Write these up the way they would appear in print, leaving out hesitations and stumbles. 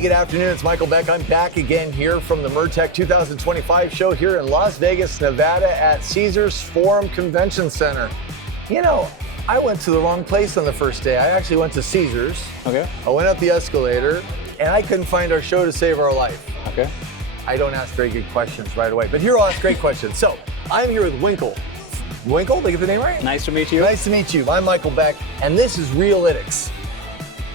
Hey, good afternoon. It's Michael Beck. I'm back again here from the Murtec 2025 show here in Las Vegas, Nevada at Caesars Forum Convention Center. You know, I went to the wrong place on the first day. I actually went to Caesars. Okay. I went up the escalator and I couldn't find our show to save our life. Okay. I don't ask very good questions right away, but here I'll ask great questions. So I'm here with Vinkal. Vinkal, did I get the name right? Nice to meet you. Nice to meet you. I'm Michael Beck, and this is Realytics.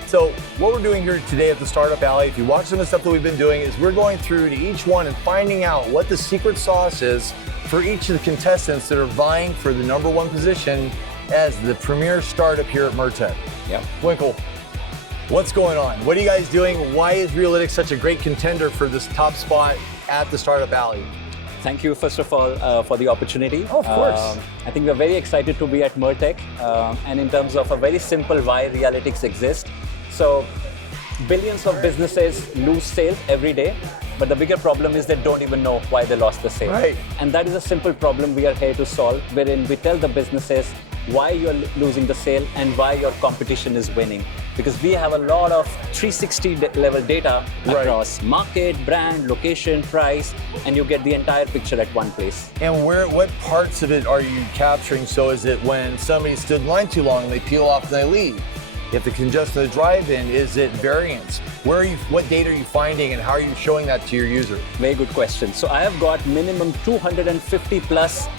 So what we're doing here today at the Startup Alley, if you watch some of the stuff that we've been doing, is we're going through to each one and finding out what the secret sauce is for each of the contestants that are vying for the #1 position as the premier startup here at Murtec. Yep. Vinkal, what's going on? What are you guys doing? Why is Realytics such a great contender for this top spot at the Startup Alley? Thank you, first of all, for the opportunity. Oh, of course. I think we're very excited to be at Murtec, and in terms of a very simple why Realytics exists. So, billions of businesses lose sales every day, but the bigger problem is they don't even know why they lost the sale. Right. And that is a simple problem we are here to solve, wherein we tell the businesses why you're losing the sale and why your competition is winning. Because we have a lot of 360 level data across market, brand, location, price, and you get the entire picture at one place. And what parts of it are you capturing? So is it when somebody stood in line too long and they peel off and they leave? If the congestion of the drive-in, is it variance? What data are you finding and how are you showing that to your user? Very good question. So I have got minimum 250 plus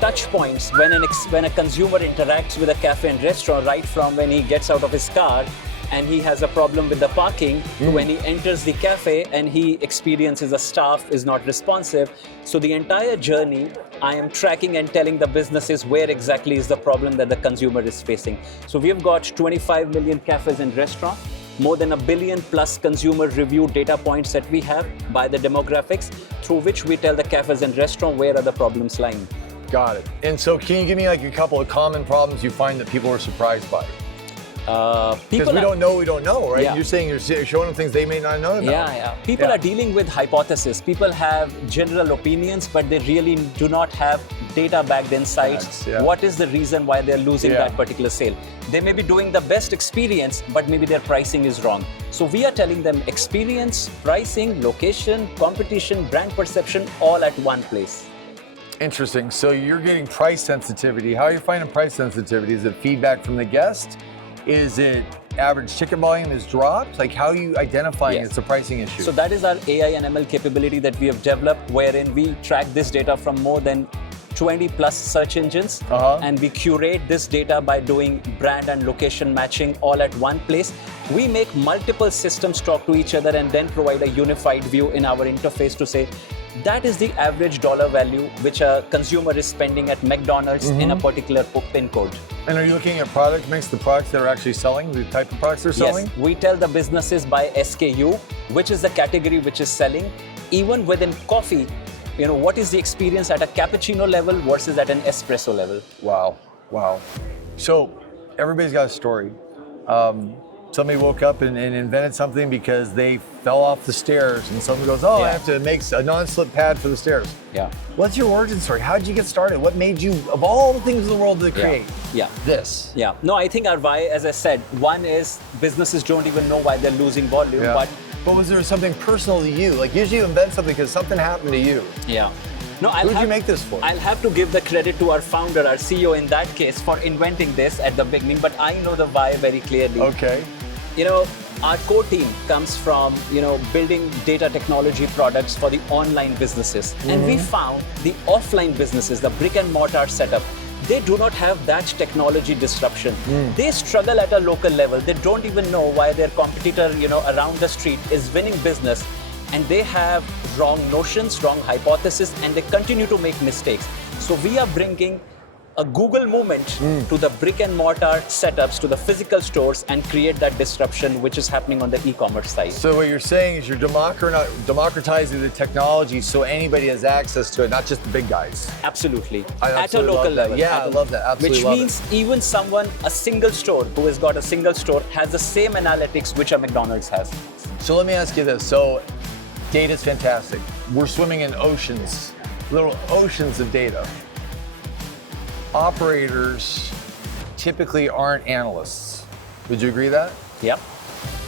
touch points when a consumer interacts with a cafe and restaurant, right from when he gets out of his car and he has a problem with the parking, to when he enters the cafe and he experiences a staff is not responsive. So the entire journey, I am tracking and telling the businesses where exactly is the problem that the consumer is facing. So we have got 25 million cafes and restaurants, more than 1 billion plus consumer review data points that we have by the demographics, through which we tell the cafes and restaurants where are the problems lying. Got it. And so can you give me like a couple of common problems you find that people are surprised by? Because we don't know, right? Yeah. You're saying you're showing them things they may not know about. Yeah. People are dealing with hypotheses. People have general opinions, but they really do not have data-backed insights. What is the reason why they're losing that particular sale? They may be doing the best experience, but maybe their pricing is wrong. So we are telling them experience, pricing, location, competition, brand perception, all at one place. Interesting. So you're getting price sensitivity. How are you finding price sensitivity? Is it feedback from the guest? Is it average ticket volume is dropped? Like how are you identifying it's a pricing issue? So that is our AI and ML capability that we have developed, wherein we track this data from more than 20 plus search engines, and we curate this data by doing brand and location matching all at one place. We make multiple systems talk to each other and then provide a unified view in our interface to say, that is the average dollar value which a consumer is spending at McDonald's in a particular pin code. And are you looking at product mix, the products that are actually selling, the type of products they're selling? Yes, we tell the businesses by SKU, which is the category which is selling. Even within coffee, what is the experience at a cappuccino level versus at an espresso level? Wow. So everybody's got a story. Somebody woke up and invented something because they fell off the stairs and someone goes, I have to make a non-slip pad for the stairs. Yeah. What's your origin story? How did you get started? What made you, of all the things in the world to create this? Yeah. No, I think our why, as I said, one is businesses don't even know why they're losing volume. But was there something personal to you? Like usually you invent something because something happened to you. Yeah. No, Who did you make this for? I'll have to give the credit to our founder, our CEO in that case, for inventing this at the beginning, but I know the why very clearly. Okay. Our core team comes from, building data technology products for the online businesses. And we found the offline businesses, the brick and mortar setup, they do not have that technology disruption. They struggle at a local level. They don't even know why their competitor, around the street is winning business. And they have wrong notions, wrong hypotheses, and they continue to make mistakes. So we are bringing a Google movement to the brick and mortar setups, to the physical stores, and create that disruption which is happening on the e-commerce side. So what you're saying is you're democratizing the technology so anybody has access to it, not just the big guys. Absolutely. At a local level. Yeah, I love that. Absolutely. Which means even someone, a single store who has got a single store, has the same analytics which a McDonald's has. So let me ask you this. So data is fantastic. We're swimming in oceans, little oceans of data. Operators typically aren't analysts. Would you agree that? Yep.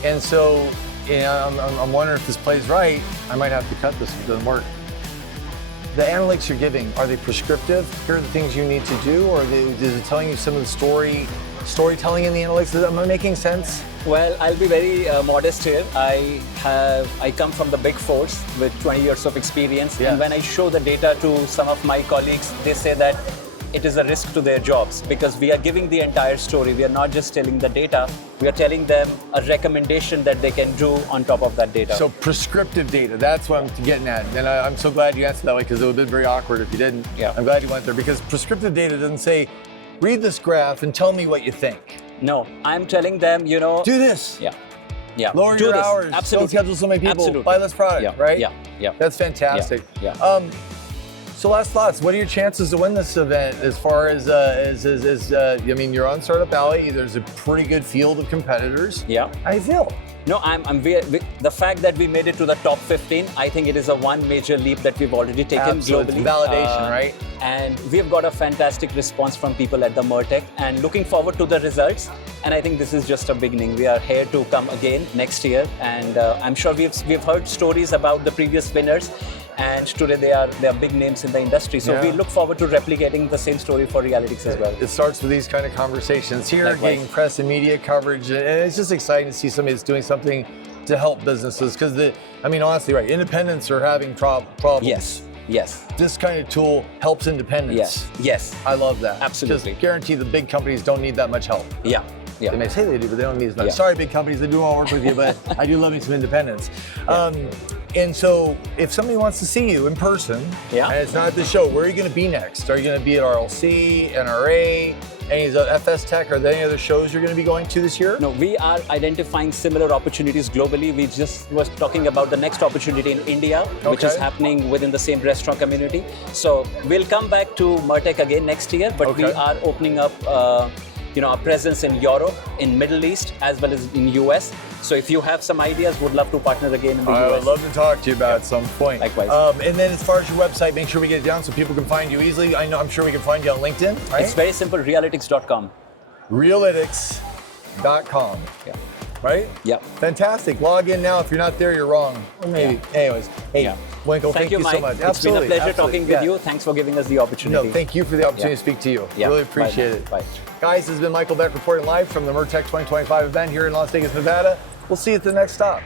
And so I'm wondering if this plays right. I might have to cut this if it doesn't work. The analytics you're giving, are they prescriptive? Here are the things you need to do, or is it telling you some of the storytelling in the analytics? Am I making sense? Well, I'll be very modest here. I come from the big fours with 20 years of experience, and when I show the data to some of my colleagues, they say that it is a risk to their jobs because we are giving the entire story. We are not just telling the data, we are telling them a recommendation that they can do on top of that data. So prescriptive data, that's what I'm getting at. And I'm so glad you answered that way because it would have been very awkward if you didn't. Yeah. I'm glad you went there because prescriptive data doesn't say, read this graph and tell me what you think. No, I'm telling them, do this. Yeah. Lower your hours. Absolutely. Don't schedule so many people. Absolutely. Buy less product, right? Yeah. That's fantastic. Yeah. So last thoughts, what are your chances to win this event as far as, you're on Startup Alley, there's a pretty good field of competitors. Yeah. How do you feel? No, the fact that we made it to the top 15, I think it is a one major leap that we've already taken globally. It's validation, right? And we've got a fantastic response from people at the Murtec and looking forward to the results. And I think this is just a beginning. We are here to come again next year. And I'm sure we've heard stories about the previous winners. And today they are big names in the industry. So we look forward to replicating the same story for Realytics as well. It starts with these kind of conversations here, Likewise. getting press and media coverage. And it's just exciting to see somebody that's doing something to help businesses. Because, honestly, right, independents are having problems. Yes. This kind of tool helps independents. Yes. I love that. Absolutely. Just guarantee the big companies don't need that much help. Yeah. They may say they do, but they don't need as much. Yeah. Sorry, big companies, I do want to work with you, but I do love me some independence. And so if somebody wants to see you in person, and it's not at the show, where are you going to be next? Are you going to be at RLC, NRA, any of the FS Tech? Are there any other shows you're going to be going to this year? No, we are identifying similar opportunities globally. We just was talking about the next opportunity in India, which is happening within the same restaurant community. So we'll come back to Murtec again next year, but we are opening up our presence in Europe, in Middle East, as well as in US. So if you have some ideas, would love to partner again in the US. I would love to talk to you about at some point. Likewise. And then as far as your website, make sure we get it down so people can find you easily. I'm sure we can find you on LinkedIn, right? It's very simple, realytics.com. Realytics.com. Yeah. Right? Yeah. Fantastic. Log in now. If you're not there, you're wrong. Or maybe. Anyways, Winkal, thank you Mike. so much. It's been a pleasure talking with you. Thanks for giving us the opportunity. No, thank you for the opportunity to speak to you. Really appreciate it. Bye. Guys, this has been Michael Beck reporting live from the Murtec 2025 event here in Las Vegas, Nevada. We'll see you at the next stop.